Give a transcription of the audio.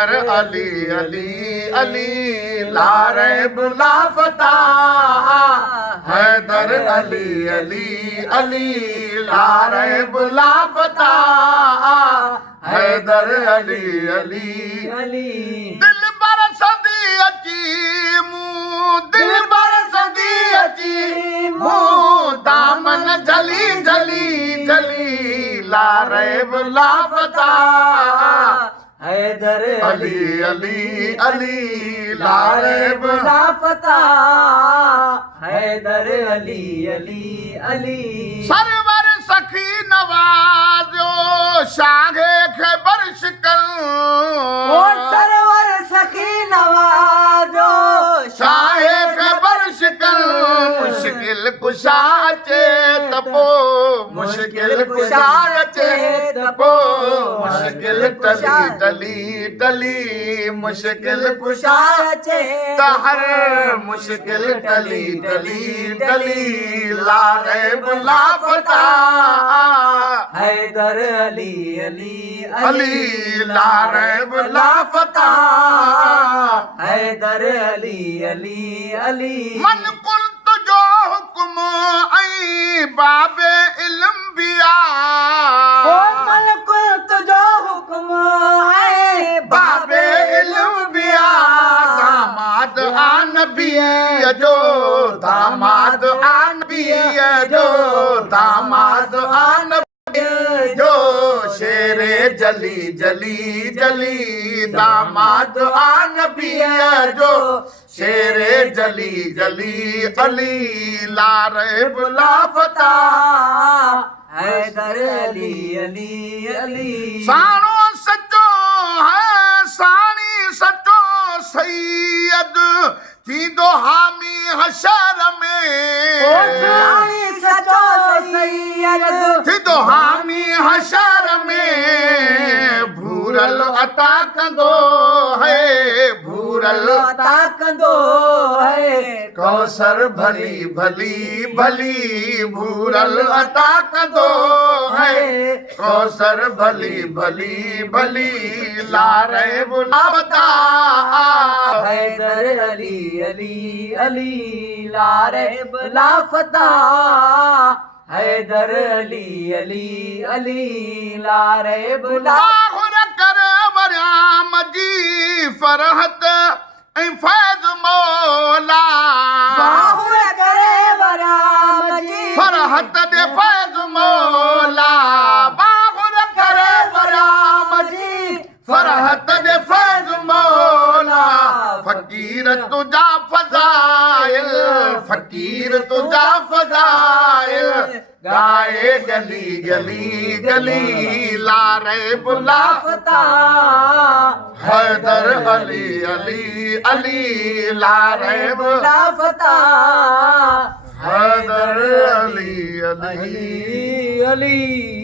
हैदर अली अली अली लारे बुला फता हैदर अली अली अली लारे बुला फता हैदर अली अली अली दिल पर सदी अची मूं दिल पर सदी अची मूं दामन जली जली जली लारे बुला फता हैदर अली अली अली लारे बुला लाफता हैदर अली अली अली सरवर सखी नवाजो शागे खे बरशिकल ओ सरवर सखी नवाजो शाहे खे बरशिकल मुश्किल कुशा अचे त पोइ मुश्किल कुशा अचे त पोइ मुश्किल टली टली टली मुश्किल कुशा अचे त हर मुश्किल टली टली टली लारे बुला फता हैदर अली अली अली लारे बुला फता हैदर अली अली अली मन कुल तुझो हुक्म ऐं बाबे इल्म बिया ओ मलकुल तुझो हुक्म है बाबे इल्म बिया दामाद आन बिया जो दामाद आन बिया जो दामाद आन जो शेरे जली जली जली दामाद आन बिया जो शेरे जली जली अली लारे बुला फता हैदर अली अली अली साणो सचो है साणी सचो सैयद थींदो हामी हशर ओ में साईं सचो सैयद थींदो हामी हशर में भूरल अता कंदो है भूरल अता कंदो है कौसर भली भली भली भूरल अता कंदो है कौसर भली भली भली लारे बुलावता हैदर अली अली अली लारे लाफता हैदर अली अली अली लारे बुला बाहुर कर वराम जी फरहत ऐं फैज़ मौला बाहुर करे वराम जी फरहत दे फैज़ मौला बाहुर करे वराम जी फरहत दे फैज़ मौला फकीर तुझा फज़ाइल फकीर तुझा फज़ाइल गाए गली गली गली लारे बुला लाफता हैदर अली अली अली लारे बुला लाफता हैदर अली अली अली अली